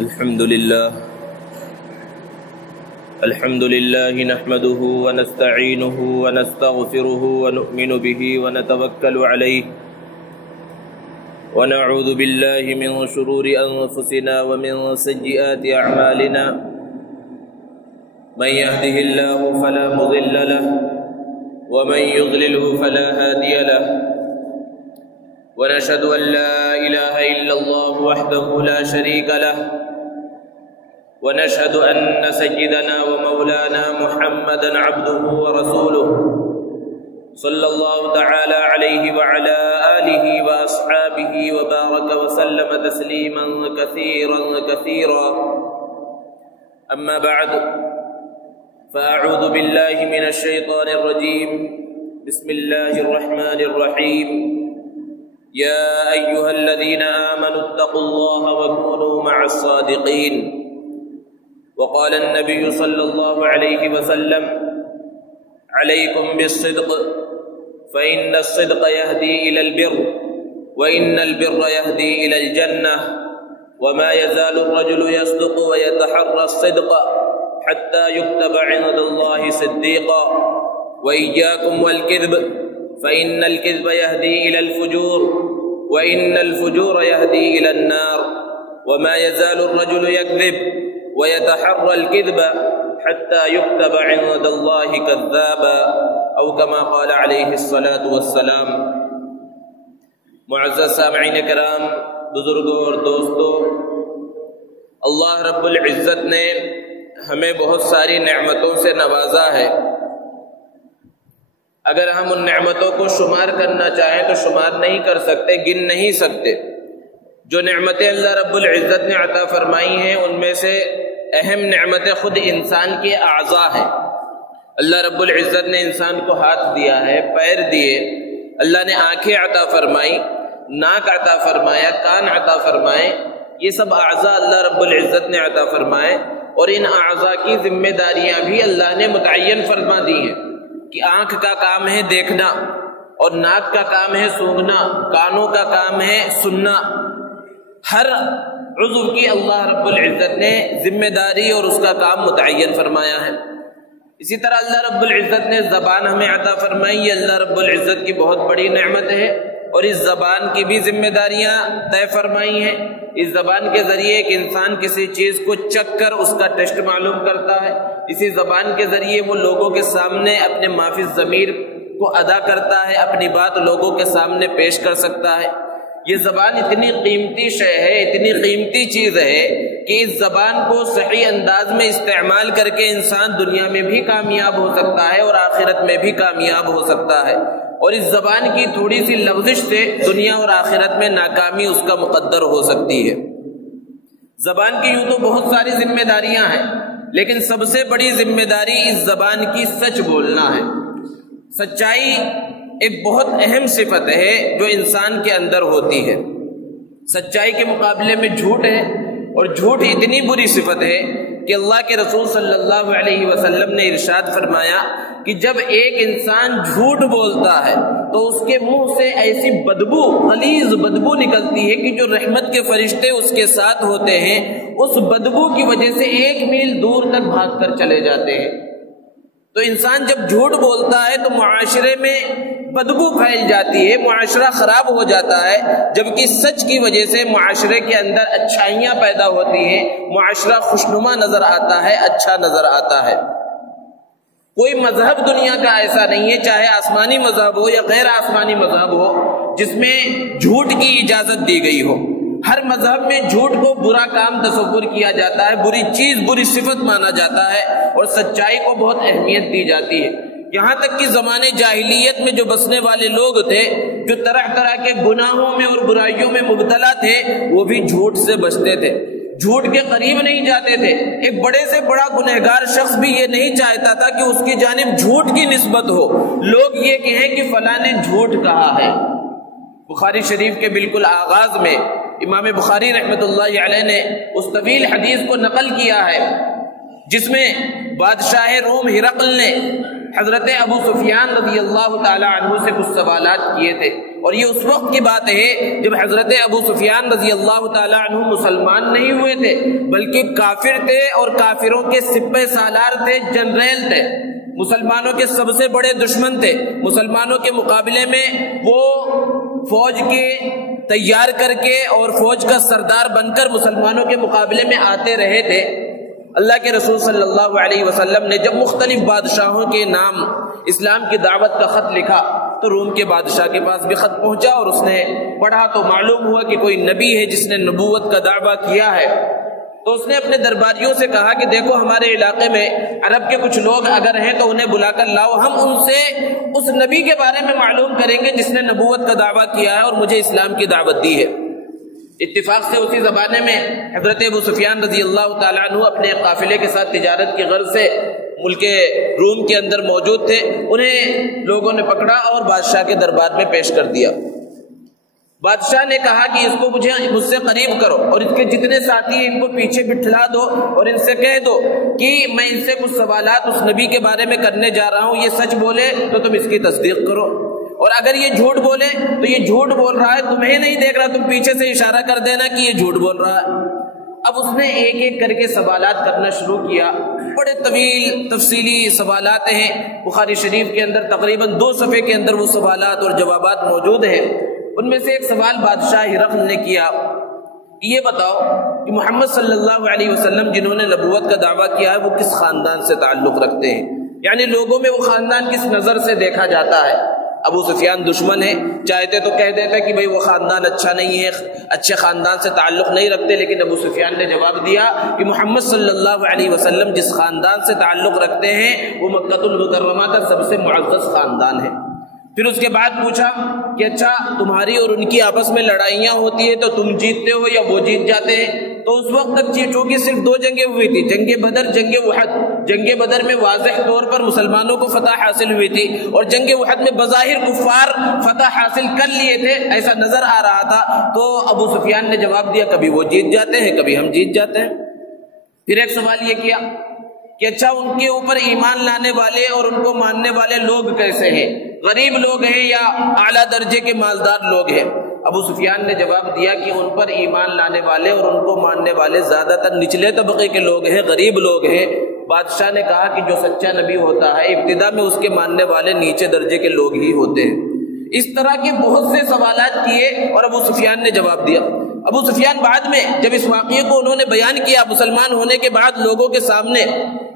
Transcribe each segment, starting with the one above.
الحمد لله نحمده ونستعينه ونستغفره ونؤمن به ونتوكل عليه ونعوذ بالله من شرور أنفسنا ومن سيئات أعمالنا من يهده الله فلا مضل له ومن يضلله فلا هادي له ونشهد أن لا إله إلا الله وحده لا شريك له ونشهد أن سيدنا ومولانا محمدا عبده ورسوله صلى الله تعالى عليه وعلى آله وأصحابه وبارك وسلم تسليما كثيرا أما بعد فأعوذ بالله من الشيطان الرجيم بسم الله الرحمن الرحيم يا أيها الذين آمنوا اتقوا الله وكونوا مع الصادقين وقال النبي صلى الله عليه وسلم عليكم بالصدق فإن الصدق يهدي إلى البر وإن البر يهدي إلى الجنة وما يزال الرجل يصدق ويتحرى الصدق حتى يكتب عند الله صديقا وإياكم والكذب فإن الكذب يهدي إلى الفجور وإن الفجور يهدي إلى النار وما يزال الرجل يكذب ويتحرى الكذب حتى يكتب عند الله كذابا أو كما قال عليه الصلاة والسلام۔ معزز سامعین کرام، بزرگوں اور دوستوں، اللہ رب العزت نے ہمیں بہت ساری نعمتوں سے نوازا ہے۔ اگر ہم ان نعمتوں کو شمار کرنا چاہیں تو شمار نہیں کر سکتے، گن نہیں سکتے۔ جو نعمتیں اللہ رب العزت نے عطا فرمائی ہیں ان میں سے اہم نعمت خود انسان کے اعضاء ہیں۔ اللہ رب العزت نے انسان کو ہاتھ دیا ہے، پیر دیے، اللہ نے آنکھیں عطا فرمائی، ناک عطا فرمایا، کان عطا فرمائے، یہ سب اعضاء اللہ رب العزت نے عطا فرمائے، اور ان اعضاء کی ذمہ داریاں بھی اللہ نے متعین فرما دی ہیں کہ آنکھ کا کام ہے دیکھنا، اور ناک کا کام ہے سونگھنا، کانوں کا کام ہے سننا۔ ہر عضو کی اللہ رب العزت نے ذمہ داری اور اس کا کام متعین فرمایا ہے۔ اسی طرح اللہ رب العزت نے زبان ہمیں عطا فرمائی، یہ اللہ رب العزت کی بہت بڑی نعمت ہے، اور اس زبان کی بھی ذمہ داریاں طے فرمائی ہیں۔ اس زبان کے ذریعے ایک انسان کسی چیز کو چکھ کر اس کا ٹیسٹ معلوم کرتا ہے، اسی زبان کے ذریعے وہ لوگوں کے سامنے اپنے مافی الضمیر کو ادا کرتا ہے، اپنی بات لوگوں کے سامنے پیش کر سکتا ہے۔ یہ زبان اتنی قیمتی شے ہے، اتنی قیمتی چیز ہے کہ اس زبان کو صحیح انداز میں استعمال کر کے انسان دنیا میں بھی کامیاب ہو سکتا ہے اور آخرت میں بھی کامیاب ہو سکتا ہے، اور اس زبان کی تھوڑی سی لغزش سے دنیا اور آخرت میں ناکامی اس کا مقدر ہو سکتی ہے۔ زبان کی یوں تو بہت ساری ذمہ داریاں ہیں، لیکن سب سے بڑی ذمہ داری اس زبان کی سچ بولنا ہے۔ سچائی ایک بہت اہم صفت ہے جو انسان کے اندر ہوتی ہے۔ سچائی کے مقابلے میں جھوٹ ہے، اور جھوٹ اتنی بری صفت ہے کہ اللہ کے رسول صلی اللہ علیہ وسلم نے ارشاد فرمایا کہ جب ایک انسان جھوٹ بولتا ہے تو اس کے منہ سے ایسی بدبو، غلیظ بدبو نکلتی ہے کہ جو رحمت کے فرشتے اس کے ساتھ ہوتے ہیں اس بدبو کی وجہ سے 1 میل دور تک بھاگ کر چلے جاتے ہیں۔ تو انسان جب جھوٹ بولتا ہے تو معاشرے میں بدبو پھیل جاتی ہے، معاشرہ خراب ہو جاتا ہے، جبکہ سچ کی وجہ سے معاشرے کے اندر اچھائیاں پیدا ہوتی ہیں، معاشرہ خوشنما نظر آتا ہے، اچھا نظر آتا ہے۔ کوئی مذہب دنیا کا ایسا نہیں ہے، چاہے آسمانی مذہب ہو یا غیر آسمانی مذہب ہو، جس میں جھوٹ کی اجازت دی گئی ہو۔ ہر مذہب میں جھوٹ کو برا کام تصور کیا جاتا ہے، بری چیز، بری صفت مانا جاتا ہے، اور سچائی کو بہت اہمیت دی جاتی ہے۔ یہاں تک کہ زمانے جاہلیت میں جو بسنے والے لوگ تھے، جو طرح طرح کے گناہوں میں اور برائیوں میں مبتلا تھے، وہ بھی جھوٹ سے بچتے تھے، جھوٹ کے قریب نہیں جاتے تھے۔ ایک بڑے سے بڑا گنہگار شخص بھی یہ نہیں چاہتا تھا کہ اس کی جانب جھوٹ کی نسبت ہو، لوگ یہ کہیں کہ فلاں نے جھوٹ کہا ہے۔ بخاری شریف کے بالکل آغاز میں امام بخاری رحمۃ اللہ علیہ نے اس طویل حدیث کو نقل کیا ہے جس میں بادشاہ روم ہرقل نے حضرت ابو سفیان رضی اللہ تعالی عنہ سے کچھ سوالات کیے تھے، اور یہ اس وقت کی بات ہے جب حضرت ابو سفیان رضی اللہ تعالی عنہ مسلمان نہیں ہوئے تھے بلکہ کافر تھے، اور کافروں کے سپہ سالار تھے، جنرل تھے، مسلمانوں کے سب سے بڑے دشمن تھے۔ مسلمانوں کے مقابلے میں وہ فوج کے تیار کر کے اور فوج کا سردار بن کر مسلمانوں کے مقابلے میں آتے رہے تھے۔ اللہ کے رسول صلی اللہ علیہ وسلم نے جب مختلف بادشاہوں کے نام اسلام کی دعوت کا خط لکھا تو روم کے بادشاہ کے پاس بھی خط پہنچا، اور اس نے پڑھا تو معلوم ہوا کہ کوئی نبی ہے جس نے نبوت کا دعویٰ کیا ہے۔ تو اس نے اپنے درباریوں سے کہا کہ دیکھو ہمارے علاقے میں عرب کے کچھ لوگ اگر ہیں تو انہیں بلا کر لاؤ، ہم ان سے اس نبی کے بارے میں معلوم کریں گے جس نے نبوت کا دعویٰ کیا ہے اور مجھے اسلام کی دعوت دی ہے۔ اتفاق سے اسی زمانے میں حضرت ابو سفیان رضی اللہ تعالیٰ عنہ اپنے قافلے کے ساتھ تجارت کی غرض سے ملک روم کے اندر موجود تھے۔ انہیں لوگوں نے پکڑا اور بادشاہ کے دربار میں پیش کر دیا۔ بادشاہ نے کہا کہ اس کو مجھ سے قریب کرو اور اس کے جتنے ساتھی ہیں ان کو پیچھے بٹھلا دو اور ان سے کہہ دو کہ میں ان سے کچھ سوالات اس نبی کے بارے میں کرنے جا رہا ہوں، یہ سچ بولے تو تم اس کی تصدیق کرو، اور اگر یہ جھوٹ بولے تو یہ جھوٹ بول رہا ہے، تمہیں نہیں دیکھ رہا، تم پیچھے سے اشارہ کر دینا کہ یہ جھوٹ بول رہا ہے۔ اب اس نے ایک ایک کر کے سوالات کرنا شروع کیا، بڑے طویل تفصیلی سوالات ہیں، بخاری شریف کے اندر تقریباً 2 صفحے کے اندر وہ سوالات اور جوابات موجود ہیں۔ ان میں سے ایک سوال بادشاہ ہرقل نے کیا، یہ بتاؤ کہ محمد صلی اللہ علیہ وسلم جنہوں نے نبوت کا دعویٰ کیا ہے وہ کس خاندان سے تعلق رکھتے ہیں، یعنی لوگوں میں وہ خاندان کس نظر سے دیکھا جاتا ہے۔ ابو سفیان دشمن ہے، چاہتے تو کہہ دیتے کہ بھئی وہ خاندان اچھا نہیں ہے، اچھے خاندان سے تعلق نہیں رکھتے، لیکن ابو سفیان نے جواب دیا کہ محمد صلی اللہ علیہ وسلم جس خاندان سے تعلق رکھتے ہیں وہ مکہ المکرمہ کا سب سے معزز خاندان ہے۔ پھر اس کے بعد پوچھا کہ اچھا تمہاری اور ان کی آپس میں لڑائیاں ہوتی ہیں تو تم جیتتے ہو یا وہ جیت جاتے ہیں؟ تو اس وقت تک چونکہ صرف 2 جنگیں ہوئی تھی، جنگ بدر، جنگ احد۔ جنگ بدر میں واضح طور پر مسلمانوں کو فتح حاصل ہوئی تھی، اور جنگ احد میں بظاہر کفار فتح حاصل کر لیے تھے، ایسا نظر آ رہا تھا۔ تو ابو سفیان نے جواب دیا کبھی وہ جیت جاتے ہیں کبھی ہم جیت جاتے ہیں۔ پھر ایک سوال یہ کیا کہ اچھا ان کے اوپر ایمان لانے والے اور ان کو ماننے والے لوگ کیسے ہیں، غریب لوگ ہیں یا اعلیٰ درجے کے مالدار لوگ ہیں؟ ابو سفیان نے جواب دیا کہ ان پر ایمان لانے والے اور ان کو ماننے والے زیادہ تر نچلے طبقے کے لوگ ہیں، غریب لوگ ہیں۔ بادشاہ نے کہا کہ جو سچا نبی ہوتا ہے ابتدا میں اس کے ماننے والے نیچے درجے کے لوگ ہی ہوتے ہیں۔ اس طرح کے بہت سے سوالات کیے اور ابو سفیان نے جواب دیا۔ ابو سفیان بعد میں جب اس واقعے کو انہوں نے بیان کیا مسلمان ہونے کے بعد لوگوں کے سامنے،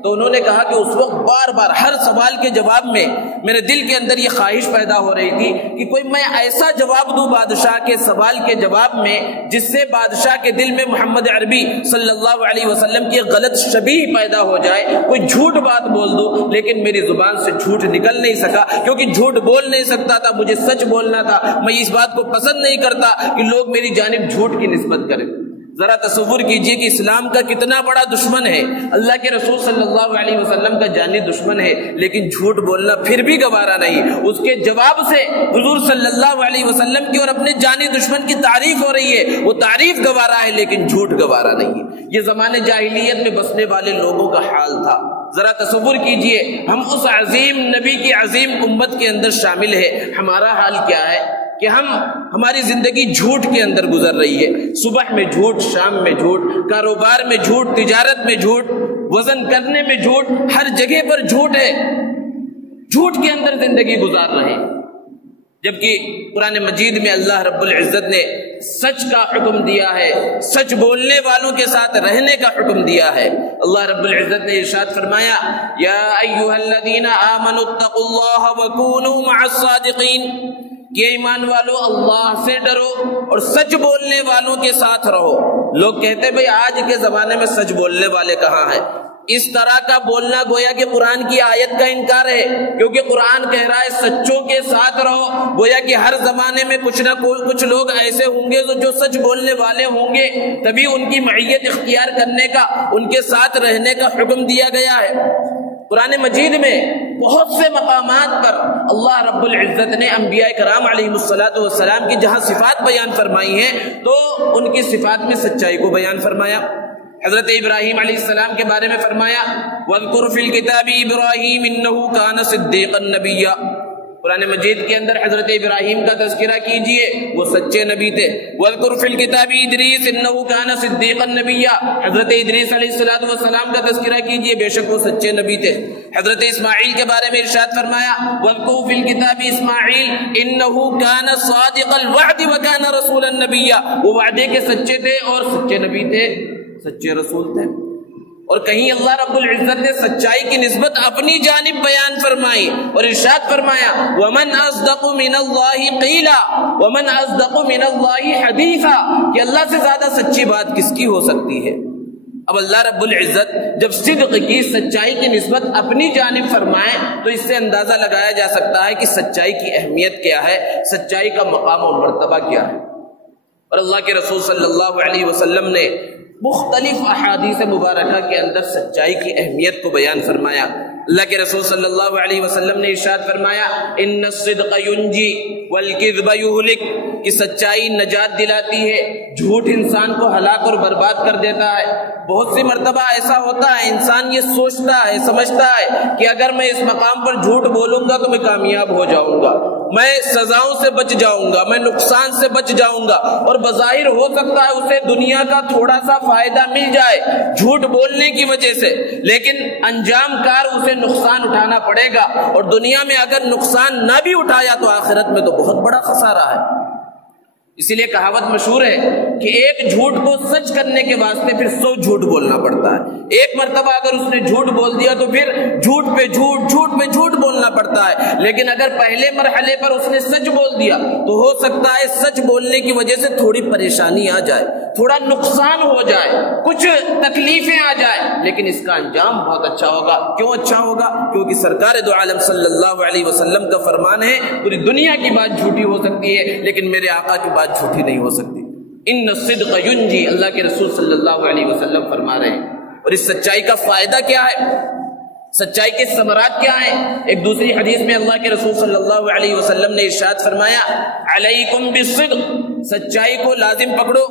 تو انہوں نے کہا کہ اس وقت بار بار ہر سوال کے جواب میں میرے دل کے اندر یہ خواہش پیدا ہو رہی تھی کہ کوئی میں ایسا جواب دوں بادشاہ کے سوال کے جواب میں جس سے بادشاہ کے دل میں محمد عربی صلی اللہ علیہ وسلم کی غلط شبیہ پیدا ہو جائے، کوئی جھوٹ بات بول دو، لیکن میری زبان سے جھوٹ نکل نہیں سکا کیونکہ جھوٹ بول نہیں سکتا تھا، مجھے سچ بولنا تھا۔ میں اس بات کو پسند نہیں کرتا کہ لوگ میری جانب جھوٹ کی نسبت کریں۔ ذرا تصور کیجئے کہ اسلام کا کتنا بڑا دشمن ہے، اللہ کے رسول صلی اللہ علیہ وسلم کا جانی دشمن ہے، لیکن جھوٹ بولنا پھر بھی گوارا نہیں۔ اس کے جواب سے حضور صلی اللہ علیہ وسلم کی اور اپنے جانی دشمن کی تعریف ہو رہی ہے، وہ تعریف گوارا ہے لیکن جھوٹ گوارا نہیں ہے۔ یہ زمانے جاہلیت میں بسنے والے لوگوں کا حال تھا۔ ذرا تصور کیجئے ہم اس عظیم نبی کی عظیم امت کے اندر شامل ہے، ہمارا حال کیا ہے کہ ہماری زندگی جھوٹ کے اندر گزر رہی ہے۔ صبح میں جھوٹ، شام میں جھوٹ، کاروبار میں جھوٹ، تجارت میں جھوٹ، وزن کرنے میں جھوٹ، ہر جگہ پر جھوٹ ہے، جھوٹ کے اندر زندگی گزار رہے ہیں۔ جبکہ قرآن مجید میں اللہ رب العزت نے سچ کا حکم دیا ہے، سچ بولنے والوں کے ساتھ رہنے کا حکم دیا ہے۔ اللہ رب العزت نے ارشاد فرمایا یا ایھا الذین آمنوا اتقوا اللہ وکونوا مع الصادقین، یہ ایمان والو اللہ سے ڈرو اور سچ بولنے والوں کے ساتھ رہو۔ لوگ کہتے بھئی آج کے زمانے میں سچ بولنے والے کہاں ہیں؟ اس طرح کا بولنا گویا کہ قرآن کی آیت کا انکار ہے، کیونکہ قرآن کہہ رہا ہے سچوں کے ساتھ رہو۔ گویا کہ ہر زمانے میں کچھ نہ کچھ لوگ ایسے ہوں گے جو سچ بولنے والے ہوں گے، تبھی ان کی معیت اختیار کرنے کا، ان کے ساتھ رہنے کا حکم دیا گیا ہے۔ قرآن مجید میں بہت سے مقامات پر اللہ رب العزت نے انبیاء کرام علیہ السلام کی جہاں صفات بیان فرمائی ہیں تو ان کی صفات میں سچائی کو بیان فرمایا۔ حضرت ابراہیم علیہ السلام کے بارے میں فرمایا وَاذْكُرْ فِي الْكِتَابِ إِبْرَاهِيمَ إِنَّهُ كَانَ صِدِّيقًا نَبِيًّا۔ قرآن مجید کے اندر حضرت ابراہیم کا تذکرہ کیجئے، وہ سچے نبی تھے۔ وَاذْكُرْ فِي الْكِتَابِ إِدْرِيسَ إِنَّهُ كَانَ صِدِّيقًا نَبِيًّا، حضرت ادریس علیہ السلام کا تذکرہ کیجئے، بے شک وہ سچے نبی تھے۔ حضرت اسماعیل کے بارے میں ارشاد فرمایا وَاذْكُرْ فِي الْكِتَابِ إِسْمَاعِيلَ إِنَّهُ كَانَ صَادِقَ الْوَعْدِ وَكَانَ رَسُولًا نَبِيًّا، وہ وعدے کے سچے تھے اور سچے نبی تھے، سچے رسول تھے۔ اور کہیں اللہ رب العزت نے سچائی کی نسبت اپنی جانب بیان فرمائی اور ارشاد فرمایا وَمَنْ أَصْدَقُ مِنَ اللَّهِ قِيلًا وَمَنْ أَصْدَقُ مِنَ اللَّهِ حَدِيثًا، کہ اللہ سے زیادہ سچی بات کس کی ہو سکتی ہے۔ اب اللہ رب العزت جب صدق کی، سچائی کی نسبت اپنی جانب فرمائے تو اس سے اندازہ لگایا جا سکتا ہے کہ سچائی کی اہمیت کیا ہے، سچائی کا مقام اور مرتبہ کیا ہے۔ اور اللہ کے رسول صلی اللہ علیہ وسلم نے مختلف احادیث مبارکہ کے اندر سچائی کی اہمیت کو بیان فرمایا۔ اللہ کے رسول صلی اللہ علیہ وسلم نے ارشاد فرمایا ان الصدق ینجی والکذب یہلک، کہ سچائی نجات دلاتی ہے، جھوٹ انسان کو ہلاک اور برباد کر دیتا ہے۔ بہت سی مرتبہ ایسا ہوتا ہے انسان یہ سوچتا ہے، سمجھتا ہے کہ اگر میں اس مقام پر جھوٹ بولوں گا تو میں کامیاب ہو جاؤں گا، میں سزاؤں سے بچ جاؤں گا، میں نقصان سے بچ جاؤں گا، اور بظاہر ہو سکتا ہے اسے دنیا کا تھوڑا سا فائدہ مل جائے جھوٹ بولنے کی وجہ سے، لیکن انجام کار اسے نقصان اٹھانا پڑے گا، اور دنیا میں اگر نقصان نہ بھی اٹھایا تو آخرت میں تو بہت بڑا خسارہ ہے۔ اسی لیے کہاوت مشہور ہے کہ ایک جھوٹ کو سچ کرنے کے واسطے پھر 100 جھوٹ بولنا پڑتا ہے۔ ایک مرتبہ اگر اس نے جھوٹ بول دیا تو پھر جھوٹ پہ جھوٹ، جھوٹ پہ جھوٹ بولنا پڑتا ہے، لیکن اگر پہلے مرحلے پر اس نے سچ بول دیا تو ہو سکتا ہے سچ بولنے کی وجہ سے تھوڑی پریشانی آ جائے، تھوڑا نقصان ہو جائے، کچھ تکلیفیں آ جائیں، لیکن اس کا انجام بہت اچھا ہوگا۔ کیوں اچھا ہوگا؟ کیونکہ سرکار دو عالم صلی اللہ علیہ وسلم کا فرمان ہے پوری دنیا کی بات جھوٹی ہو سکتی ہے لیکن میرے آقا کی بات جھوٹی نہیں ہو سکتی۔ ان الصدق ینجی، اللہ کے رسول صلی اللہ علیہ وسلم فرما رہے ہیں۔ اور اس سچائی کا فائدہ کیا ہے، سچائی کے ثمرات کیا ہیں؟ ایک دوسری حدیث میں اللہ کے رسول صلی اللہ علیہ وسلم نے ارشاد فرمایا علیکم بالصدق، سچائی کو لازم پکڑو،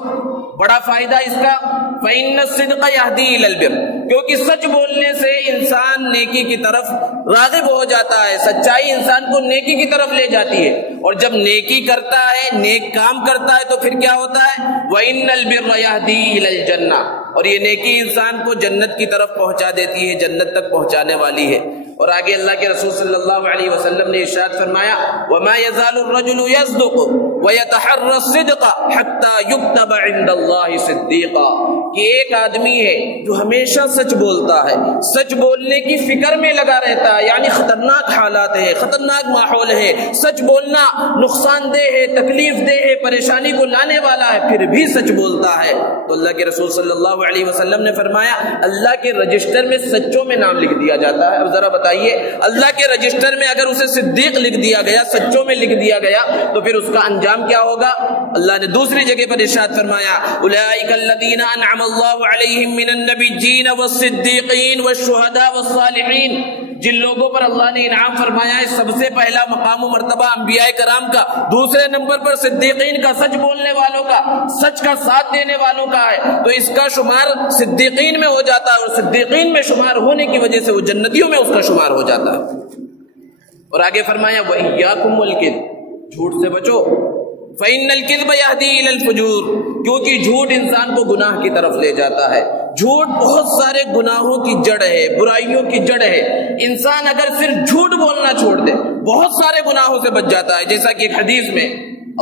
بڑا فائدہ اس کا فإن الصدق یہدی الی البر، کیونکہ سچ بولنے سے انسان نیکی کی طرف راغب ہو جاتا ہے، سچائی انسان کو نیکی کی طرف لے جاتی ہے، اور جب نیکی کرتا ہے، نیک کام کرتا ہے تو پھر کیا ہوتا ہے وإن البر یہدی الی الجنہ، اور یہ نیکی انسان کو جنت کی طرف پہنچا دیتی ہے، جنت تک پہنچانے والی ہے۔ اور آگے اللہ کے رسول صلی اللہ علیہ وسلم نے ارشاد فرمایا وما يزال الرجل يصدق ويتحرى الصدق حتى يكتب عند الله صديقا، کہ ایک آدمی ہے جو ہمیشہ سچ بولتا ہے، سچ بولنے کی فکر میں لگا رہتا ہے، یعنی خطرناک حالات ہے، خطرناک ماحول ہے، سچ بولنا نقصان دہ ہے، تکلیف دہ ہے، پریشانی کو لانے والا ہے، پھر بھی سچ بولتا ہے تو اللہ کے رسول صلی اللہ علیہ وسلم نے فرمایا اللہ کے رجسٹر میں سچوں میں نام لکھ دیا جاتا ہے۔ اب ذرا بتائیے اللہ کے رجسٹر میں اگر اسے صدیق لکھ دیا گیا، سچوں میں لکھ دیا گیا، تو پھر اس کا انجام کیا ہوگا؟ اللہ نے دوسری جگہ پر ارشاد فرمایا اولئک الذین انعم اللہ علیہم من النبیین والصدیقین والشہداء والصالحین، جن لوگوں پر اللہ نے انعام فرمایا ہے سب سے پہلا مقام و مرتبہ انبیاء کرام کا، دوسرے نمبر پر صدیقین کا، سچ بولنے والوں کا، سچ کا ساتھ دینے والوں کا ہے، تو اس کا شمار صدیقین میں ہو جاتا ہے، اور صدیقین میں شمار ہونے کی وجہ سے وہ جنتیوں میں اس کا شمار ہو جاتا ہے۔ اور آگے فرمایا وَإِيَّاكُمْ وَالْكِذْبَ، جھوٹ سے بچو، فَإِنَّ الْكِذْبَ يَهْدِي إِلَى الْفُجُورِ، کیونکہ جھوٹ انسان کو گناہ کی طرف لے جاتا ہے۔ جھوٹ بہت سارے گناہوں کی جڑ ہے، برائیوں کی جڑ ہے۔ انسان اگر صرف جھوٹ بولنا چھوڑ دے بہت سارے گناہوں سے بچ جاتا ہے، جیسا کہ ایک حدیث میں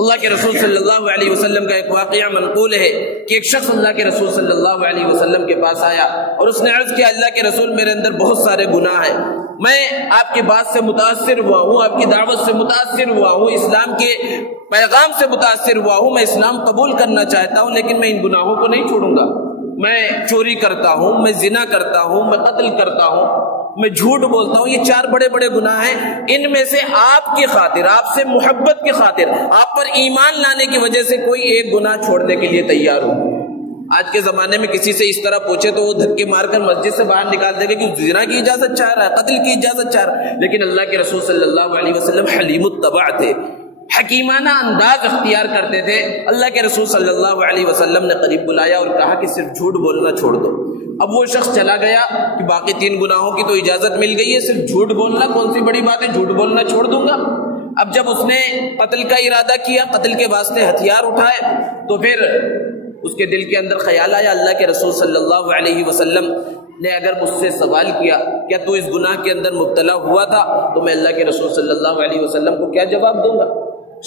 اللہ کے رسول صلی اللہ علیہ وسلم کا ایک واقعہ منقول ہے کہ ایک شخص اللہ کے رسول صلی اللہ علیہ وسلم کے پاس آیا اور اس نے عرض کیا اللہ کے رسول میرے اندر بہت سارے گناہ ہیں، میں آپ کی بات سے متاثر ہوا ہوں، آپ کی دعوت سے متاثر ہوا ہوں، اسلام کے پیغام سے متاثر ہوا ہوں، میں اسلام قبول کرنا چاہتا ہوں لیکن میں ان گناہوں کو نہیں چھوڑوں گا، میں چوری کرتا ہوں، میں زنا کرتا ہوں، میں قتل کرتا ہوں، میں جھوٹ بولتا ہوں، یہ 4 بڑے بڑے گناہ ہیں، ان میں سے آپ کی خاطر، آپ سے محبت کی خاطر، آپ پر ایمان لانے کی وجہ سے کوئی ایک گناہ چھوڑنے کے لیے تیار ہوں۔ آج کے زمانے میں کسی سے اس طرح پوچھے تو وہ دھکے مار کر مسجد سے باہر نکال دے گا کہ زنا کی اجازت چاہ رہا ہے، قتل کی اجازت چاہ رہا ہے، لیکن اللہ کے رسول صلی اللہ علیہ وسلم حلیم الطبع تھے، حکیمانہ انداز اختیار کرتے تھے۔ اللہ کے رسول صلی اللہ علیہ وسلم نے قریب بلایا اور کہا کہ صرف جھوٹ بولنا چھوڑ دو۔ اب وہ شخص چلا گیا کہ باقی 3 گناہوں کی تو اجازت مل گئی ہے، صرف جھوٹ بولنا کون سی بڑی بات ہے، جھوٹ بولنا چھوڑ دوں گا۔ اب جب اس نے قتل کا ارادہ کیا، قتل کے واسطے ہتھیار اٹھائے، تو پھر اس کے دل کے اندر خیال آیا اللہ کے رسول صلی اللہ علیہ وسلم نے اگر مجھ سے سوال کیا کیا تو اس گناہ کے اندر مبتلا ہوا تھا، تو میں اللہ کے رسول صلی اللہ علیہ وسلم کو کیا جواب دوں گا؟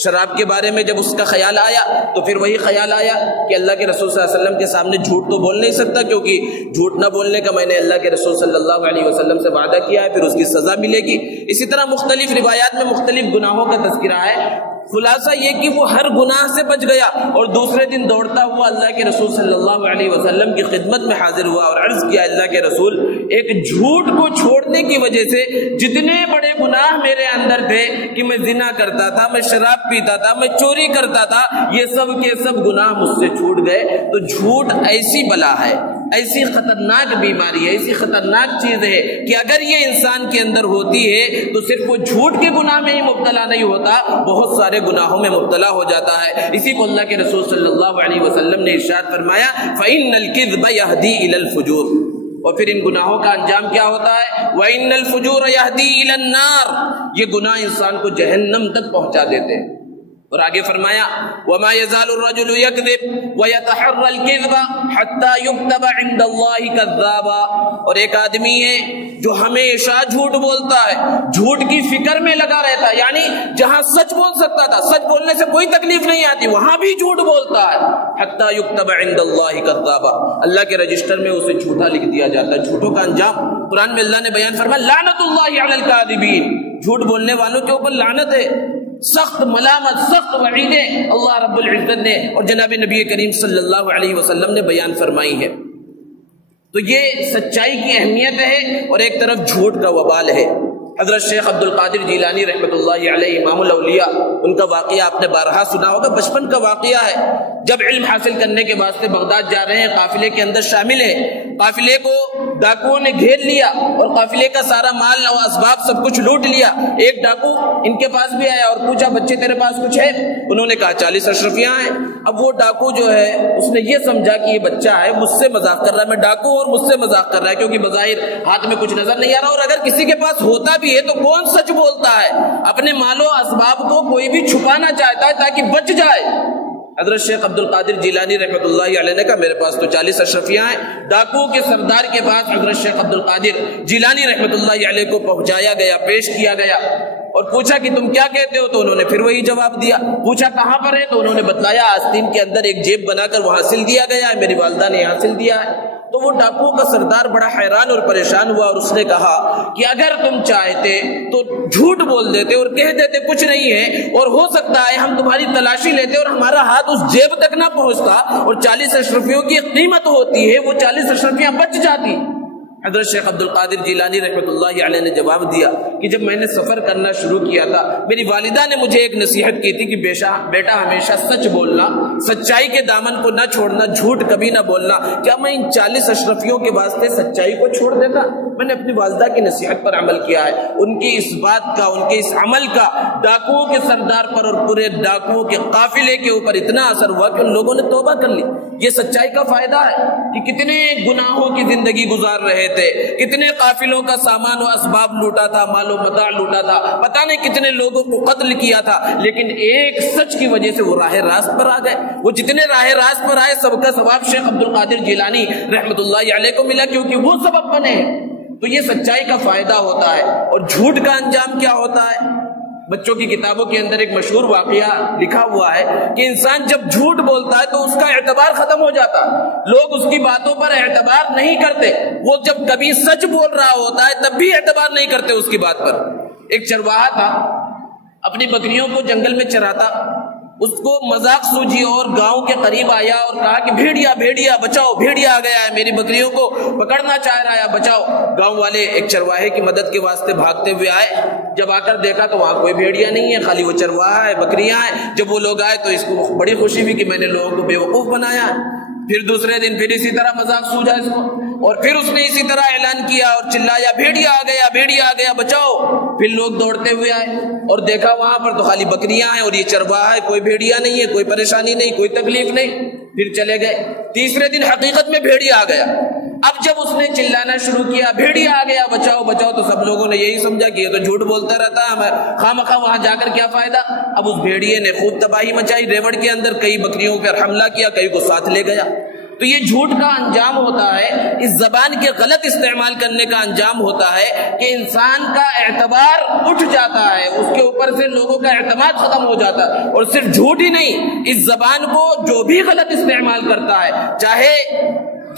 شراب کے بارے میں جب اس کا خیال آیا تو پھر وہی خیال آیا کہ اللہ کے رسول صلی اللہ علیہ وسلم کے سامنے جھوٹ تو بول نہیں سکتا، کیونکہ جھوٹ نہ بولنے کا میں نے اللہ کے رسول صلی اللہ علیہ وسلم سے وعدہ کیا ہے، پھر اس کی سزا ملے گی۔ اسی طرح مختلف روایات میں مختلف گناہوں کا تذکرہ ہے۔ خلاصہ یہ کہ وہ ہر گناہ سے بچ گیا اور دوسرے دن دوڑتا ہوا اللہ کے رسول صلی اللہ علیہ وسلم کی خدمت میں حاضر ہوا اور عرض کیا اللہ کے رسول، ایک جھوٹ کو چھوڑنے کی وجہ سے جتنے بڑے گناہ میرے اندر تھے کہ میں زنا کرتا تھا، میں شراب پیتا تھا، میں چوری کرتا تھا، یہ سب کے سب گناہ مجھ سے چھوٹ گئے۔ تو جھوٹ ایسی بلا ہے، ایسی خطرناک بیماری ہے، ایسی خطرناک چیز ہے کہ اگر یہ انسان کے اندر ہوتی ہے تو صرف وہ جھوٹ کے گناہ میں ہی مبتلا نہیں ہوتا، بہت سارے گناہوں میں مبتلا ہو جاتا ہے۔ اسی کو اللہ کے رسول صلی اللہ علیہ وسلم نے ارشاد فرمایا فَإِنَّ الْكِذْبَ يَهْدِي إِلَى الْفُجُورِ، اور پھر ان گناہوں کا انجام کیا ہوتا ہے؟ وَإِنَّ الْفُجُورَ يَهْدِي إِلَى النَّارِ، یہ گناہ انسان کو جہنم تک پہنچا دیتے ہیں۔ اور آگے فرمایا وَمَا يَزَالُ الرَّجُلُ يَكْذِبُ وَيَتَحَرَّى الْكِذْبَ حَتَّى يُكْتَبَ عِندَ اللَّهِ كَذَّابًا، اور ایک آدمی ہے جو ہمیشہ جھوٹ بولتا ہے، جھوٹ کی فکر میں لگا رہتا ہے، یعنی جہاں سچ بول سکتا تھا، سچ بولنے سے کوئی تکلیف نہیں آتی، وہاں بھی جھوٹ بولتا ہے۔ حَتَّى يُكْتَبَ عِندَ اللَّهِ كَذَّابًا، اللہ کے رجسٹر میں اسے جھوٹا لکھ دیا جاتا ہے۔ جھوٹوں کا انجام قرآن میں اللہ نے بیان فرمایا لعنت اللہ علی الکاذبین، جھوٹ بولنے والوں کے اوپر لعنت ہے، سخت ملامت، سخت وعیدیں اللہ رب العزت نے اور جناب نبی کریم صلی اللہ علیہ وسلم نے بیان فرمائی ہے۔ تو یہ سچائی کی اہمیت ہے اور ایک طرف جھوٹ کا وبال ہے۔ حضرت شیخ عبد القادر جیلانی رحمۃ اللہ علیہ امام الاولیاء، ان کا واقعہ آپ نے بارہا سنا ہوگا، بچپن کا واقعہ ہے۔ جب علم حاصل کرنے کے واسطے بغداد جا رہے ہیں، قافلے کے اندر شامل ہیں، قافلے کو ڈاکوؤں نے گھیر لیا اور قافلے کا سارا مال اور اسباب سب کچھ لوٹ لیا۔ ایک ڈاکو ان کے پاس بھی آیا اور پوچھا بچے تیرے پاس کچھ ہے؟ انہوں نے کہا 40 اشرفیاں ہیں۔ اب وہ ڈاکو جو ہے اس نے یہ سمجھا کہ یہ بچہ ہے مجھ سے مذاق کر رہا ہے، میں ڈاکو اور مجھ سے مذاق کر رہا ہے، کیونکہ بظاہر ہاتھ میں کچھ نظر نہیں آ رہا، اور اگر کسی کے پاس ہوتا بھی ہے تو کون سچ بولتا ہے؟ اپنے مال و اسباب کو کوئی بھی چھپانا چاہتا ہے تاکہ بچ جائے۔ حضرت شیخ عبد القادر جیلانی رحمۃ اللہ علیہ نے کہا میرے پاس تو 40 اشرفیاں ہیں۔ ڈاکو کے سردار کے پاس حضرت شیخ عبد القادر جیلانی رحمۃ اللہ علیہ کو پہنچایا گیا، پیش کیا گیا اور پوچھا کہ تم کیا کہتے ہو؟ تو انہوں نے پھر وہی جواب دیا۔ پوچھا کہاں پر ہے؟ تو انہوں نے بتلایا آستین کے اندر ایک جیب بنا کر وہاں سل دیا گیا ہے، میری والدہ نے یہاں سل دیا ہے۔ تو وہ ڈاکو کا سردار بڑا حیران اور پریشان ہوا اور اس نے کہا کہ اگر تم چاہتے تو جھوٹ بول دیتے اور کہہ دیتے کچھ نہیں ہے، اور ہو سکتا ہے ہم تمہاری تلاشی لیتے اور ہمارا ہاتھ اس جیب تک نہ پہنچتا، اور 40 اشرفیوں کی قیمت ہوتی ہے، وہ 40 اشرفیاں بچ جاتی۔ حضرت شیخ عبد القادر جیلانی رحمۃ اللہ علیہ نے جواب دیا کہ جب میں نے سفر کرنا شروع کیا تھا، میری والدہ نے مجھے ایک نصیحت کی تھی کہ بیٹا ہمیشہ سچ بولنا، سچائی کے دامن کو نہ چھوڑنا، جھوٹ کبھی نہ بولنا۔ کیا میں ان 40 اشرفیوں کے واسطے سچائی کو چھوڑ دیتا؟ میں نے اپنی والدہ کی نصیحت پر عمل کیا ہے۔ ان کی اس بات کا، ان کے اس عمل کا ڈاکوؤں کے سردار پر اور پورے ڈاکوؤں کے قافلے کے اوپر اتنا اثر ہوا کہ ان لوگوں نے توبہ کر لی۔ یہ سچائی کا فائدہ ہے کہ کتنے گناہوں کی زندگی گزار رہے تھے، کتنے قافلوں کا سامان و اسباب لوٹا تھا، مال و متاع لوٹا تھا، پتہ نہیں کتنے لوگوں کو قتل کیا تھا، لیکن ایک سچ کی وجہ سے وہ راہ راست پر آ گئے۔ وہ جتنے راہ راست پر آئے سب کا ثواب شیخ عبد القادر جیلانی رحمۃ اللہ علیہ کو ملا، کیونکہ وہ سبب بنے ہیں۔ تو یہ سچائی کا فائدہ ہوتا ہے۔ اور جھوٹ کا انجام کیا ہوتا ہے؟ بچوں کی کتابوں کے اندر ایک مشہور واقعہ لکھا ہوا ہے کہ انسان جب جھوٹ بولتا ہے تو اس کا اعتبار ختم ہو جاتا ہے، لوگ اس کی باتوں پر اعتبار نہیں کرتے۔ وہ جب کبھی سچ بول رہا ہوتا ہے تب بھی اعتبار نہیں کرتے اس کی بات پر۔ ایک چرواہا تھا، اپنی بکریوں کو جنگل میں چراتا، اس کو مذاق سوجی اور گاؤں کے قریب آیا اور کہا کہ بھیڑیا بچاؤ، بھیڑیا آ گیا ہے، میری بکریوں کو پکڑنا چاہ رہا ہے، بچاؤ۔ گاؤں والے ایک چرواہے کی مدد کے واسطے بھاگتے ہوئے آئے، جب آ کر دیکھا تو وہاں کوئی بھیڑیا نہیں ہے، خالی وہ چرواہا ہے، بکریاں ہیں۔ جب وہ لوگ آئے تو اس کو بڑی خوشی ہوئی کہ میں نے لوگوں کو بیوقوف بنایا ہے۔ پھر دوسرے دن پھر اسی طرح مذاق سوجا اس کو، اور پھر اس نے اسی طرح اعلان کیا اور چلایا بھیڑیا آ گیا بچاؤ۔ پھر لوگ دوڑتے ہوئے آئے اور دیکھا وہاں پر تو خالی بکریاں ہیں اور یہ چرواہا ہے، کوئی بھیڑیا نہیں ہے، کوئی پریشانی نہیں، کوئی تکلیف نہیں۔ پھر چلے گئے۔ تیسرے دن حقیقت میں بھیڑیا آ گیا اب جب اس نے چلانا شروع کیا بھیڑیا آ گیا بچاؤ بچاؤ، تو سب لوگوں نے یہی سمجھا کہ یہ تو جھوٹ بولتا رہتا ہے، خواہ وہاں جا کر کیا فائدہ۔ اب اس بھیڑیے نے خوب تباہی مچائی ریوڑ کے اندر، کئی بکریوں پر حملہ کیا، کئی کو ساتھ لے گیا۔ تو یہ جھوٹ کا انجام ہوتا ہے، اس زبان کے غلط استعمال کرنے کا انجام ہوتا ہے کہ انسان کا اعتبار اٹھ جاتا ہے، اس کے اوپر سے لوگوں کا اعتماد ختم ہو جاتا ہے۔ اور صرف جھوٹ ہی نہیں، اس زبان کو جو بھی غلط استعمال کرتا ہے، چاہے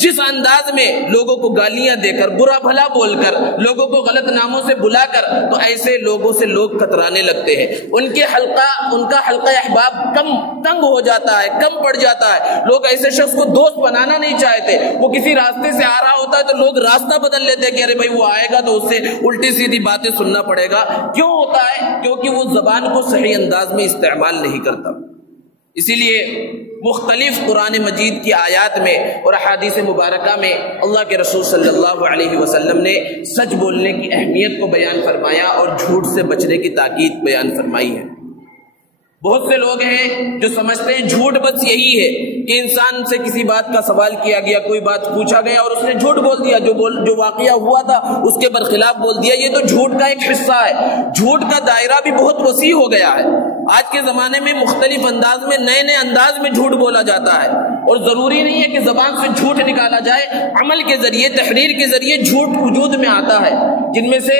جس انداز میں لوگوں کو گالیاں دے کر، برا بھلا بول کر، لوگوں کو غلط ناموں سے بلا کر، تو ایسے لوگوں سے لوگ کترانے لگتے ہیں، ان کا حلقہ احباب کم تنگ ہو جاتا ہے، کم پڑ جاتا ہے۔ لوگ ایسے شخص کو دوست بنانا نہیں چاہتے، وہ کسی راستے سے آ رہا ہوتا ہے تو لوگ راستہ بدل لیتے ہیں کہ ارے بھائی وہ آئے گا تو اس سے الٹی سیدھی باتیں سننا پڑے گا۔ کیوں ہوتا ہے؟ کیونکہ وہ زبان کو صحیح انداز میں استعمال نہیں کرتا۔ اسی لیے مختلف قرآن مجید کی آیات میں اور احادیث مبارکہ میں اللہ کے رسول صلی اللہ علیہ وسلم نے سچ بولنے کی اہمیت کو بیان فرمایا اور جھوٹ سے بچنے کی تاکید بیان فرمائی ہے۔ بہت سے لوگ ہیں جو سمجھتے ہیں جھوٹ بس یہی ہے کہ انسان سے کسی بات کا سوال کیا گیا، کوئی بات پوچھا گیا اور اس نے جھوٹ بول دیا، جو واقعہ ہوا تھا اس کے برخلاف بول دیا، یہ تو جھوٹ کا ایک حصہ ہے۔ جھوٹ کا دائرہ بھی بہت وسیع ہو گیا ہے۔ آج کے زمانے میں مختلف انداز میں، نئے نئے انداز میں جھوٹ بولا جاتا ہے، اور ضروری نہیں ہے کہ زبان سے جھوٹ نکالا جائے، عمل کے ذریعے، تحریر کے ذریعے جھوٹ وجود میں آتا ہے۔ جن میں سے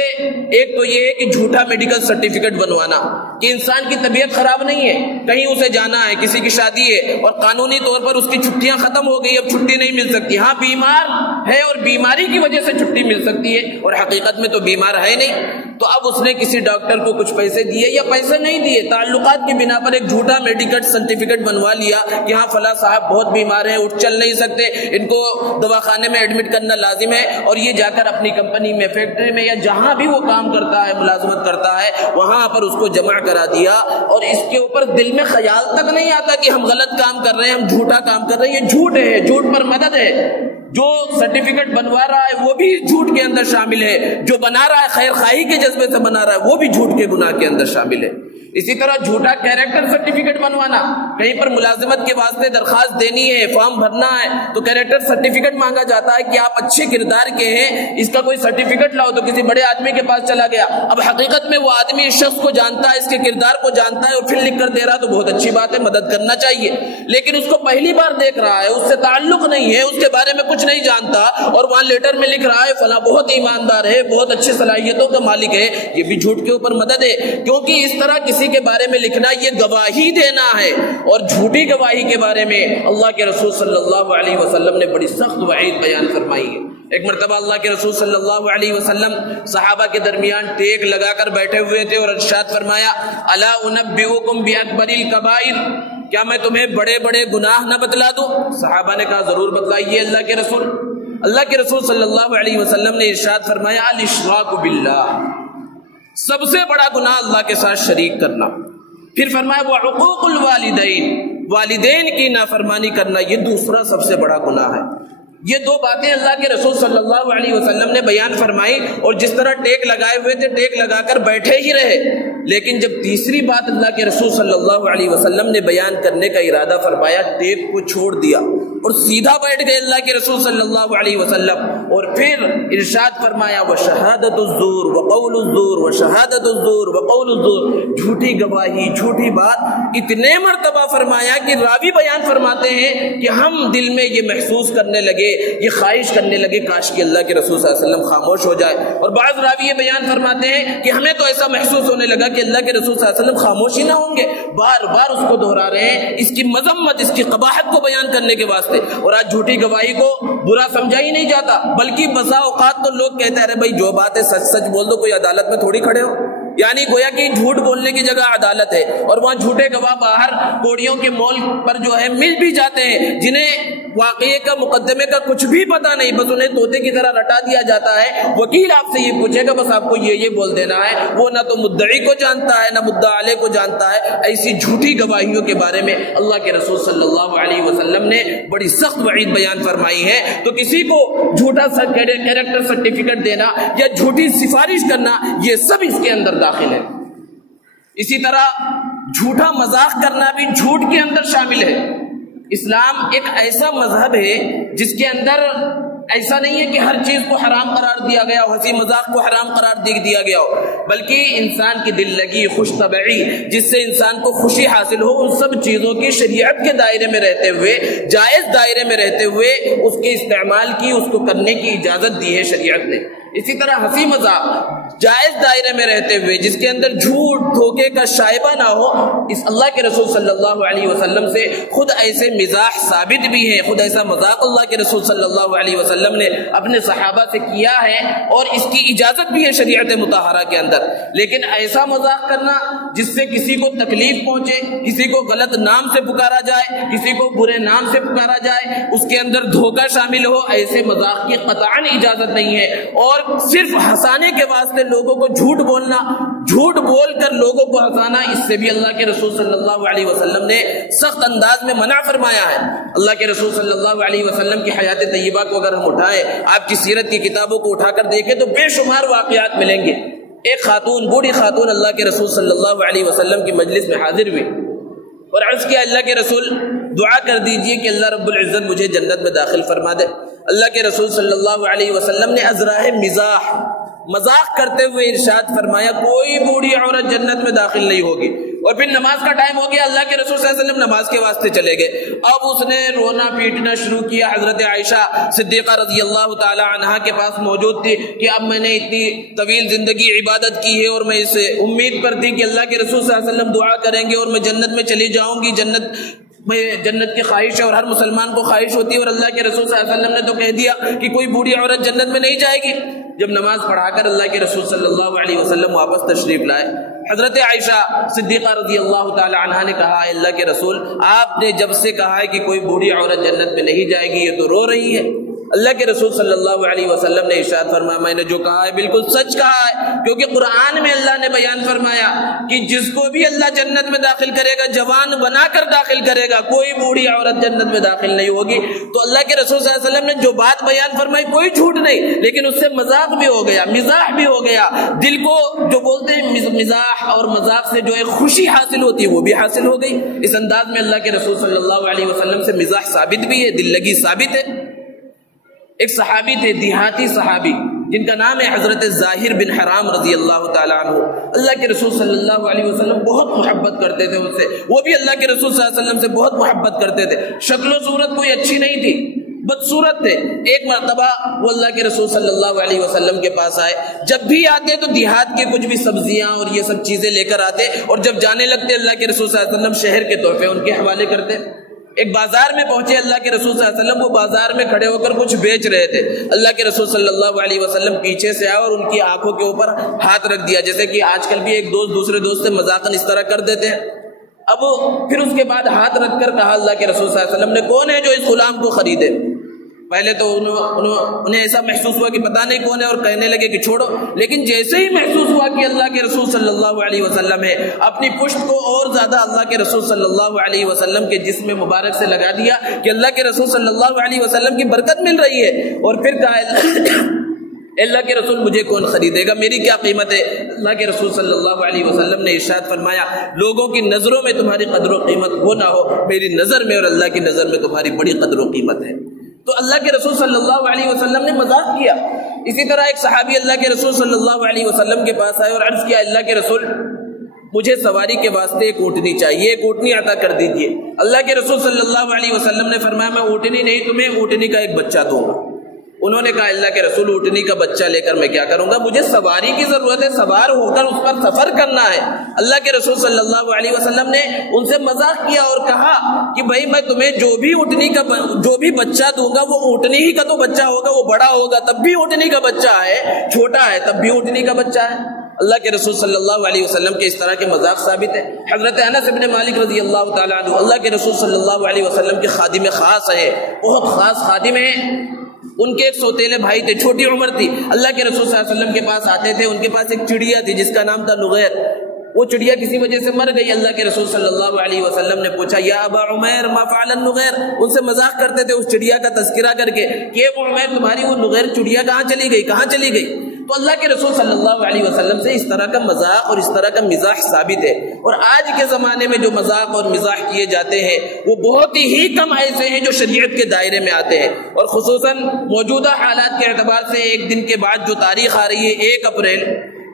ایک تو یہ ہے کہ جھوٹا میڈیکل سرٹیفکیٹ بنوانا، کہ انسان کی طبیعت خراب نہیں ہے، کہیں اسے جانا ہے، کسی کی شادی ہے اور قانونی طور پر اس کی چھٹیاں ختم ہو گئی، اب چھٹی نہیں مل سکتی۔ ہاں بیمار ہے اور بیماری کی وجہ سے چھٹی مل سکتی ہے، اور حقیقت میں تو بیمار ہے نہیں، تو اب اس نے کسی ڈاکٹر کو کچھ پیسے دیے یا پیسے نہیں دیے، تعلقات کی بنا پر ایک جھوٹا میڈیکل سرٹیفکیٹ بنوا لیا کہ ہاں فلاں صاحب بہت بیمار ہیں، اٹھ چل نہیں سکتے، ان کو دواخانے میں ایڈمٹ کرنا لازم ہے، اور یہ جا کر اپنی کمپنی میں، فیکٹری میں، یا جہاں بھی وہ کام کرتا ہے، ملازمت کرتا ہے، وہاں پر اس کو جمع کرا دیا، اور اس کے اوپر دل میں خیال تک نہیں آتا کہ ہم غلط کام کر رہے ہیں، ہم جھوٹا کام کر رہے ہیں، یہ جھوٹ ہے، جھوٹ پر مدد ہے۔ جو سرٹیفکیٹ بنوا رہا ہے وہ بھی جھوٹ کے اندر شامل ہے، جو بنا رہا ہے خیر خواہی کے جذبے سے بنا رہا ہے وہ بھی جھوٹ کے گناہ کے اندر شامل ہے۔ اسی طرح جھوٹا کیریکٹر سرٹیفکیٹ بنوانا، کہیں پر ملازمت کے واسطے درخواست دینی ہے، فارم بھرنا ہے، تو کیریکٹر سرٹیفکیٹ مانگا جاتا ہے کہ آپ اچھے کردار کے ہیں، اس کا کوئی سرٹیفکیٹ لاؤ، تو کسی بڑے آدمی کے پاس چلا گیا، اب حقیقت میں وہ آدمی اس شخص کو جانتا ہے، اس کے کردار کو جانتا ہے، اور پھر لکھ کر دے رہا تو بہت اچھی بات ہے، مدد کرنا چاہیے، لیکن اس کو پہلی بار دیکھ رہا ہے، اس سے تعلق نہیں ہے، اس کے بارے میں کچھ نہیں جانتا، اور وہاں لیٹر میں لکھ رہا ہے فلاں بہت ایماندار ہے، بہت اچھی صلاحیتوں کا مالک ہے، یہ بھی جھوٹ کے اوپر مدد ہے، کیونکہ اس طرح کسی کے بارے میں لکھنا یہ گواہی دینا ہے، اور جھوٹی گواہی کے بارے میں اللہ کے رسول صلی اللہ علیہ وسلم نے بڑی سخت وعید بیان فرمائی ہے۔ ایک مرتبہ اللہ کے رسول صلی اللہ علیہ وسلم صحابہ کے درمیان ٹیک لگا کر بیٹھے ہوئے تھے اور ارشاد فرمایا، الا انبئکم باکبر الکبائر، کیا میں تمہیں بڑے بڑے گناہ نہ بتلا دوں؟ صحابہ نے کہا ضرور بتلائیے اللہ کے رسول۔ اللہ کے رسول صلی اللہ علیہ وسلم نے ارشاد فرمایا، الاشراک باللہ، سب سے بڑا گناہ اللہ کے ساتھ شریک کرنا۔ پھر فرمایا وعقوق الوالدین، والدین کی نافرمانی کرنا، یہ دوسرا سب سے بڑا گناہ ہے۔ یہ دو باتیں اللہ کے رسول صلی اللہ علیہ وسلم نے بیان فرمائی، اور جس طرح ٹیک لگائے ہوئے تھے ٹیک لگا کر بیٹھے ہی رہے، لیکن جب تیسری بات اللہ کے رسول صلی اللہ علیہ وسلم نے بیان کرنے کا ارادہ فرمایا، ٹیک کو چھوڑ دیا اور سیدھا بیٹھ گئے اللہ کے رسول صلی اللہ علیہ وسلم، اور پھر ارشاد فرمایا وشہادت الزور وقول الزور وشہادت الزور وقول الزور، جھوٹی گواہی، جھوٹی بات اتنے مرتبہ فرمایا کہ راوی بیان فرماتے ہیں کہ ہم دل میں یہ محسوس کرنے لگے، یہ خواہش کرنے لگے کاش کہ اللہ کے رسول صلی اللہ علیہ وسلم خاموش ہو جائے، اور بعض راوی یہ بیان فرماتے ہیں کہ ہمیں تو ایسا محسوس ہونے لگا کہ اللہ کے رسول صلی اللہ علیہ وسلم خاموش ہی نہ ہوں گے، بار بار اس کو دہرا رہے ہیں، اس کی مذمت، اس کی قباحت کو بیان کرنے کے واسطے۔ اور آج جھوٹی گواہی کو برا سمجھا ہی نہیں جاتا، بلکہ بسا اوقات تو لوگ کہتے ہیں بھائی جو بات ہے سچ سچ بول دو، کوئی عدالت میں تھوڑی کھڑے ہو، یعنی گویا کہ جھوٹ بولنے کی جگہ عدالت ہے، اور وہاں جھوٹے گواہ باہر کوڑیوں کے مول پر جو ہے مل بھی جاتے ہیں، جنہیں واقعے کا، مقدمے کا کچھ بھی پتا نہیں، بس انہیں طوطے کی طرح رٹا دیا جاتا ہے۔ وکیل آپ سے یہ پوچھے گا بس آپ کو یہ بول دینا ہے، وہ نہ تو مدعی کو جانتا ہے نہ مدعا علیہ کو جانتا ہے۔ ایسی جھوٹی گواہیوں کے بارے میں اللہ کے رسول صلی اللہ علیہ وسلم نے بڑی سخت وعید بیان فرمائی ہے۔ تو کسی کو جھوٹا کیریکٹر سرٹیفکیٹ دینا یا جھوٹی سفارش کرنا، یہ سب اس کے اندر داخل ہے۔ اسی طرح جھوٹا مذاق کرنا بھی جھوٹ کے اندر شامل ہے۔ اسلام ایک ایسا مذہب ہے جس کے اندر ایسا نہیں ہے کہ ہر چیز کو حرام قرار دیا گیا ہو، ہنسی مذاق کو حرام قرار دیا گیا ہو، بلکہ انسان کی دل لگی، خوش طبعی، جس سے انسان کو خوشی حاصل ہو، ان سب چیزوں کی شریعت کے دائرے میں رہتے ہوئے، جائز دائرے میں رہتے ہوئے اس کے استعمال کی، اس کو کرنے کی اجازت دی ہے شریعت نے۔ اسی طرح ہنسی مذاق جائز دائرے میں رہتے ہوئے، جس کے اندر جھوٹ دھوکے کا شائبہ نہ ہو، اس اللہ کے رسول صلی اللہ علیہ وسلم سے خود ایسے مزاح ثابت بھی ہیں، خود ایسا مذاق اللہ کے رسول صلی اللہ علیہ وسلم نے اپنے صحابہ سے کیا ہے، اور اس کی اجازت بھی ہے شریعت مطہرہ کے اندر۔ لیکن ایسا مذاق کرنا جس سے کسی کو تکلیف پہنچے، کسی کو غلط نام سے پکارا جائے، کسی کو برے نام سے پکارا جائے، اس کے اندر دھوکہ شامل ہو، ایسے مذاق کی قطعاً اجازت نہیں ہے۔ اور صرف ہنسانے کے واسطے لوگوں کو جھوٹ بولنا، جھوٹ بول کر لوگوں کو ہنسانا، اس سے بھی اللہ کے رسول صلی اللہ علیہ وسلم نے سخت انداز میں منع فرمایا ہے۔ اللہ کے رسول صلی اللہ علیہ وسلم کی حیات طیبہ کو اگر ہم اٹھائیں، آپ کی سیرت کی کتابوں کو اٹھا کر دیکھیں تو بے شمار واقعات ملیں گے۔ ایک خاتون، بوڑھی خاتون اللہ کے رسول صلی اللہ علیہ وسلم کی مجلس میں حاضر ہوئی اور عرض کیا، اللہ کے رسول دعا کر دیجئے کہ اللہ رب العزت مجھے جنت میں داخل فرما دے۔ اللہ کے رسول صلی اللہ علیہ وسلم نے ازراہ مزاح، مذاق کرتے ہوئے ارشاد فرمایا، کوئی بوڑھی عورت جنت میں داخل نہیں ہوگی۔ اور پھر نماز کا ٹائم ہو گیا، اللہ کے رسول صلی اللہ علیہ وسلم نماز کے واسطے چلے گئے۔ اب اس نے رونا پیٹنا شروع کیا۔ حضرت عائشہ صدیقہ رضی اللہ تعالی عنہا کے پاس موجود تھی کہ اب میں نے اتنی طویل زندگی عبادت کی ہے اور میں اسے امید پر تھی کہ اللہ کے رسول صلی اللہ علیہ وسلم دعا کریں گے اور میں جنت میں چلی جاؤں گی، جنت کی خواہش ہے اور ہر مسلمان کو خواہش ہوتی ہے، اور اللہ کے رسول صلی اللہ علیہ وسلم نے تو کہہ دیا کہ کوئی بوڑھی عورت جنت میں نہیں جائے گی۔ جب نماز پڑھا کر اللہ کے رسول صلی اللہ علیہ وسلم واپس تشریف لائے، حضرت عائشہ صدیقہ رضی اللہ تعالی عنہا نے کہا، اللہ کے رسول آپ نے جب سے کہا ہے کہ کوئی بوڑھی عورت جنت میں نہیں جائے گی، یہ تو رو رہی ہے۔ اللہ کے رسول صلی اللہ علیہ وسلم نے ارشاد فرمایا، میں نے جو کہا ہے بالکل سچ کہا ہے، کیونکہ قرآن میں اللہ نے بیان فرمایا کہ جس کو بھی اللہ جنت میں داخل کرے گا جوان بنا کر داخل کرے گا، کوئی بوڑھی عورت جنت میں داخل نہیں ہوگی۔ تو اللہ کے رسول صلی اللہ علیہ وسلم نے جو بات بیان فرمائی کوئی جھوٹ نہیں، لیکن اس سے مذاق بھی ہو گیا، مزاح بھی ہو گیا، دل کو جو بولتے ہیں مزاح اور مذاق سے جو ایک خوشی حاصل ہوتی ہے وہ بھی حاصل ہو گئی۔ اس انداز میں اللہ کے رسول صلی اللہ علیہ وسلم سے مزاح ثابت بھی ہے، دل لگی ثابت ہے۔ ایک صحابی تھے، دیہاتی صحابی، جن کا نام ہے حضرت ظاہر بن حرام رضی اللہ تعالیٰ عنہ۔ اللہ کے رسول صلی اللہ علیہ وسلم بہت محبت کرتے تھے ان سے، وہ بھی اللہ کے رسول صلی اللہ علیہ وسلم سے بہت محبت کرتے تھے۔ شکل و صورت کوئی اچھی نہیں تھی، بدصورت تھے۔ ایک مرتبہ وہ اللہ کے رسول صلی اللہ علیہ وسلم کے پاس آئے، جب بھی آتے تو دیہات کے کچھ بھی سبزیاں اور یہ سب چیزیں لے کر آتے، اور جب جانے لگتے اللہ کے رسول صلی اللہ علیہ وسلم شہر کے تحفے ان کے حوالے کرتے۔ ایک بازار میں پہنچے اللہ کے رسول صلی اللہ علیہ وسلم، وہ بازار میں کھڑے ہو کر کچھ بیچ رہے تھے۔ اللہ کے رسول صلی اللہ علیہ وسلم پیچھے سے آئے اور ان کی آنکھوں کے اوپر ہاتھ رکھ دیا، جیسے کہ آج کل بھی ایک دوست دوسرے دوست سے مذاقاً اس طرح کر دیتے ہیں۔ اب پھر اس کے بعد ہاتھ رکھ کر کہا اللہ کے رسول صلی اللہ علیہ وسلم نے، کون ہے جو اس غلام کو خریدے؟ پہلے تو انہیں ایسا محسوس ہوا کہ پتہ نہیں کون ہے، اور کہنے لگے کہ چھوڑو، لیکن جیسے ہی محسوس ہوا کہ اللہ کے رسول صلی اللہ علیہ وسلم ہے، اپنی پشت کو اور زیادہ اللہ کے رسول صلی اللہ علیہ وسلم کے جسم مبارک سے لگا دیا کہ اللہ کے رسول صلی اللہ علیہ وسلم کی برکت مل رہی ہے، اور پھر کہا اللہ کے رسول مجھے کون خریدے گا، میری کیا قیمت ہے؟ اللہ کے رسول صلی اللہ علیہ وسلم نے ارشاد فرمایا، لوگوں کی نظروں میں تمہاری قدر و قیمت ہو نہ ہو، میری نظر میں اور اللہ کی نظر میں تمہاری بڑی قدر و قیمت ہے۔ تو اللہ کے رسول صلی اللہ علیہ وسلم نے مذاق کیا۔ اسی طرح ایک صحابی اللہ کے رسول صلی اللہ علیہ وسلم کے پاس آئے اور عرض کیا، اللہ کے رسول مجھے سواری کے واسطے ایک اونٹنی چاہیے، ایک اونٹنی عطا کر دیجیے۔ اللہ کے رسول صلی اللہ علیہ وسلم نے فرمایا، میں اونٹنی نہیں، تمہیں اونٹنی کا ایک بچہ دوں گا۔ انہوں نے کہا، اللہ کے رسول اونٹنی کا بچہ لے کر میں کیا کروں گا، مجھے سواری کی ضرورت ہے، سوار ہو کر اس پر سفر کرنا ہے۔ اللہ کے رسول صلی اللہ علیہ وسلم نے ان سے مذاق کیا اور کہا کہ بھائی میں تمہیں جو بھی اونٹنی کا جو بھی بچہ دوں گا وہ اونٹنی ہی کا تو بچہ ہوگا، وہ بڑا ہوگا تب بھی اونٹنی کا بچہ ہے، چھوٹا ہے تب بھی اونٹنی کا بچہ ہے۔ اللہ کے رسول صلی اللہ علیہ وسلم کے اس طرح کے مذاق ثابت ہے۔ حضرت انس بن مالک رضی اللہ تعالیٰ عنہ اللہ کے رسول صلی اللہ علیہ وسلم کے خادم خاص ہیں، بہت خاص خادم ہیں۔ ان کے ایک سوتیلے بھائی تھے، چھوٹی عمر تھی، اللہ کے رسول صلی اللہ علیہ وسلم کے پاس آتے تھے۔ ان کے پاس ایک چڑیا تھی جس کا نام تھا نغیر، وہ چڑیا کسی وجہ سے مر گئی۔ اللہ کے رسول صلی اللہ علیہ وسلم نے پوچھا، یا ابا عمیر ما فعل النغیر؟ ان سے مذاق کرتے تھے اس چڑیا کا تذکرہ کر کے کہ ابو عمیر تمہاری وہ نغیر چڑیا کہاں چلی گئی، کہاں چلی گئی؟ تو اللہ کے رسول صلی اللہ علیہ وسلم سے اس طرح کا مذاق اور اس طرح کا مزاح ثابت ہے. اور آج کے زمانے میں جو مذاق اور مزاح کیے جاتے ہیں وہ بہت ہی کم ایسے ہیں جو شریعت کے دائرے میں آتے ہیں. اور خصوصاً موجودہ حالات کے اعتبار سے ایک دن کے بعد جو تاریخ آ رہی ہے 1 اپریل،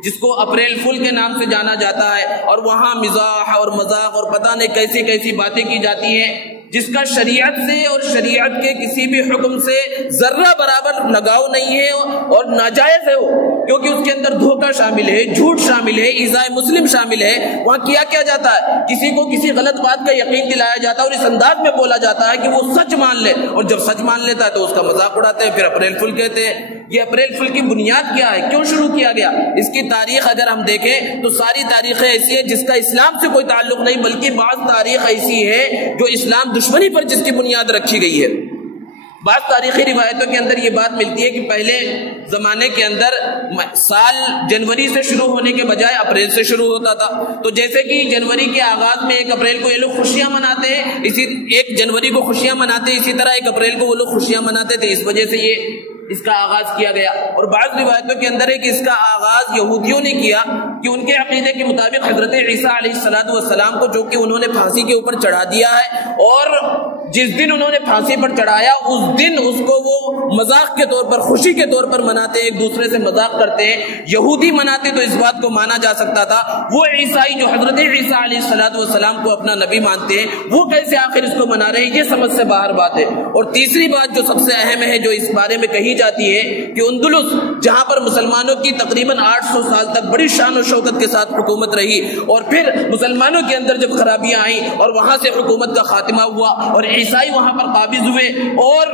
جس کو اپریل فل کے نام سے جانا جاتا ہے، اور وہاں مزاح اور مذاق اور پتہ نہیں کیسی کیسی باتیں کی جاتی ہیں جس کا شریعت سے اور شریعت کے کسی بھی حکم سے ذرہ برابر لگاؤ نہیں ہے اور ناجائز ہے وہ، کیونکہ اس کے اندر دھوکہ شامل ہے، جھوٹ شامل ہے، ایذاء مسلم شامل ہے. وہاں کیا جاتا ہے، کسی کو کسی غلط بات کا یقین دلایا جاتا ہے اور اس انداز میں بولا جاتا ہے کہ وہ سچ مان لے، اور جب سچ مان لیتا ہے تو اس کا مذاق اڑاتے ہیں، پھر اپریل فل کہتے ہیں. یہ اپریل فل کی بنیاد کیا ہے، کیوں شروع کیا گیا؟ اس کی تاریخ اگر ہم دیکھیں تو ساری تاریخیں ایسی ہے جس کا اسلام سے کوئی تعلق نہیں، بلکہ بعض تاریخ ایسی ہے جو اسلام دشمنی پر جس کی بنیاد رکھی گئی ہے. بعض تاریخی روایتوں کے اندر یہ بات ملتی ہے کہ پہلے زمانے کے اندر سال جنوری سے شروع ہونے کے بجائے اپریل سے شروع ہوتا تھا. تو جیسے کہ جنوری کے آغاز میں 1 اپریل کو یہ لوگ خوشیاں مناتے ہیں، 1 جنوری کو خوشیاں مناتے ہیں، اسی طرح 1 اپریل کو وہ لوگ خوشیاں مناتے تھے، اس وجہ سے یہ اس کا آغاز کیا گیا. اور بعض روایتوں کے اندر ہے کہ اس کا آغاز یہودیوں نے کیا کہ ان کے عقیدے کے مطابق حضرت عیسیٰ علیہ السلام کو جو کہ انہوں نے پھانسی کے اوپر چڑھا دیا ہے، اور جس دن انہوں نے پھانسی پر چڑھایا اس دن اس کو وہ مذاق کے طور پر، خوشی کے طور پر مناتے ہیں، ایک دوسرے سے مذاق کرتے ہیں. یہودی مناتے تو اس بات کو مانا جا سکتا تھا، وہ عیسائی جو حضرت عیسیٰ علیہ السلام کو اپنا نبی مانتے ہیں وہ کیسے آخر اس کو منا رہے ہیں، یہ سمجھ سے باہر بات ہے. اور تیسری بات جو سب سے اہم ہے جو اس بارے میں کہی جاتی ہے کہ اندلس جہاں پر مسلمانوں کی تقریباً 800 سال تک بڑی شان و شوکت کے ساتھ حکومت رہی، اور پھر مسلمانوں کے اندر جب خرابیاں آئیں اور وہاں سے حکومت کا خاتمہ ہوا اور عیسائی وہاں پر قابض ہوئے اور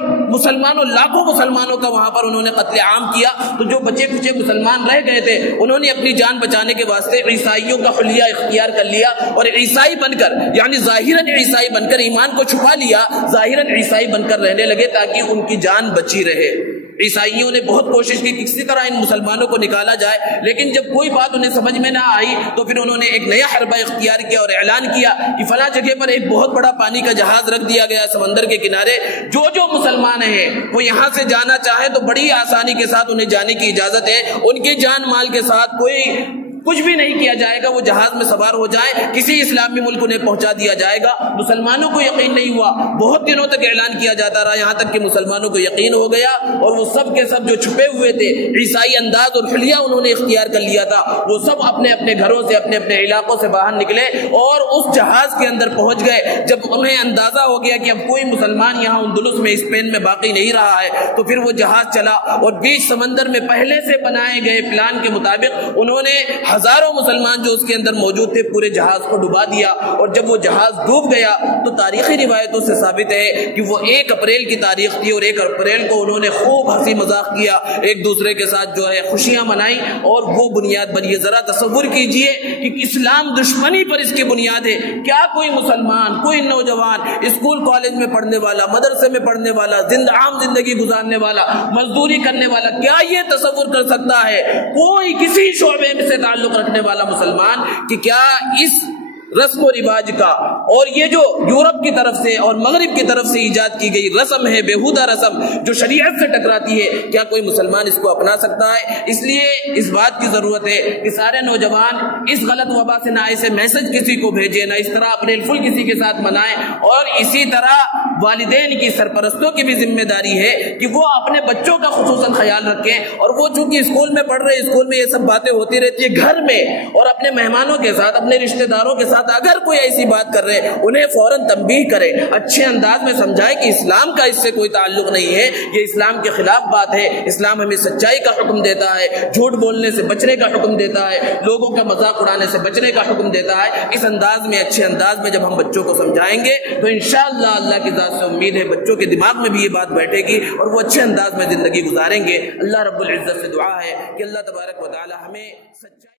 لاکھوں مسلمانوں کا وہاں پر انہوں نے قتل عام کیا، تو جو بچے کچے مسلمان رہ گئے تھے انہوں نے اپنی جان بچانے کے واسطے عیسائیوں کا حلیہ اختیار کر لیا اور عیسائی بن کر، یعنی ظاہراً عیسائی بن کر ایمان کو چھپا لیا، ظاہراً عیسائی بن کر رہنے لگے تاکہ ان کی جان بچی رہے. عیسائیوں نے بہت کوشش کی کہ کسی طرح ان مسلمانوں کو نکالا جائے، لیکن جب کوئی بات انہیں سمجھ میں نہ آئی تو پھر انہوں نے ایک نیا حربہ اختیار کیا اور اعلان کیا کہ فلاں جگہ پر ایک بہت بڑا پانی کا جہاز رکھ دیا گیا سمندر کے کنارے، جو مسلمان ہیں وہ یہاں سے جانا چاہے تو بڑی آسانی کے ساتھ انہیں جانے کی اجازت ہے، ان کے جان مال کے ساتھ کوئی کچھ بھی نہیں کیا جائے گا، وہ جہاز میں سوار ہو جائیں، کسی اسلامی ملک انہیں پہنچا دیا جائے گا. مسلمانوں کو یقین نہیں ہوا، بہت دنوں تک اعلان کیا جاتا رہا، یہاں تک کہ مسلمانوں کو یقین ہو گیا اور وہ سب کے سب جو چھپے ہوئے تھے، عیسائی انداز اور حلیہ انہوں نے اختیار کر لیا تھا، وہ سب اپنے اپنے گھروں سے اپنے اپنے علاقوں سے باہر نکلے اور اس جہاز کے اندر پہنچ گئے. جب انہیں اندازہ ہو گیا کہ اب کوئی مسلمان یہاں اندلس میں اسپین میں باقی نہیں رہا ہے تو پھر وہ جہاز چلا اور بیچ سمندر میں پہلے سے بنائے گئے پلان کے مطابق انہوں نے ہزاروں مسلمان جو اس کے اندر موجود تھے پورے جہاز کو ڈبا دیا. اور جب وہ جہاز ڈوب گیا تو تاریخی روایتوں سے ثابت ہے کہ وہ 1 اپریل کی تاریخ تھی اور 1 اپریل کو انہوں نے خوب ہنسی مذاق کیا، ایک دوسرے کے ساتھ جو ہے خوشیاں منائیں اور وہ بنیاد بنی. ذرا تصور کیجئے کہ اسلام دشمنی پر اس کی بنیاد ہے. کیا کوئی مسلمان، کوئی نوجوان اسکول کالج میں پڑھنے والا، مدرسے میں پڑھنے والا، عام زندگی گزارنے والا، مزدوری کرنے والا، کیا یہ تصور کر سکتا ہے کوئی کسی شعبے سے تعلق رکھنے والا مسلمان کہ کیا اس رسم و رواج کا اور یہ جو یورپ کی طرف سے اور مغرب کی طرف سے ایجاد کی گئی رسم ہے، بیہودہ رسم جو شریعت سے ٹکراتی ہے، کیا کوئی مسلمان اس کو اپنا سکتا ہے؟ اس لیے اس بات کی ضرورت ہے کہ سارے نوجوان اس غلط وبا سے نہ ایسے میسج کسی کو بھیجیں، نہ اس طرح اپریل فل کسی کے ساتھ منائیں. اور اسی طرح والدین کی، سرپرستوں کی بھی ذمہ داری ہے کہ وہ اپنے بچوں کا خصوصاً خیال رکھیں. اور وہ چونکہ اسکول میں پڑھ رہے، اسکول میں یہ سب باتیں ہوتی رہتی ہے، گھر میں اور اپنے مہمانوں کے ساتھ، اپنے رشتہ داروں کے ساتھ اگر کوئی ایسی بات کر رہے انہیں فوراً تنبیہ کرے، اچھے انداز میں سمجھائے کہ اسلام کا اس سے کوئی تعلق نہیں ہے، یہ اسلام کے خلاف بات ہے. اسلام ہمیں سچائی کا حکم دیتا ہے، جھوٹ بولنے سے بچنے کا حکم دیتا ہے، لوگوں کا مذاق اڑانے سے بچنے کا حکم دیتا ہے. اس انداز میں، اچھے انداز میں جب ہم بچوں کو سمجھائیں گے تو انشاءاللہ اللہ کی ذات سے امید ہے بچوں کے دماغ میں بھی یہ بات بیٹھے گی اور وہ اچھے انداز میں زندگی گزاریں گے. اللہ رب العزت سے دعا ہے کہ اللہ تبارک و تعالی ہمیں سچائی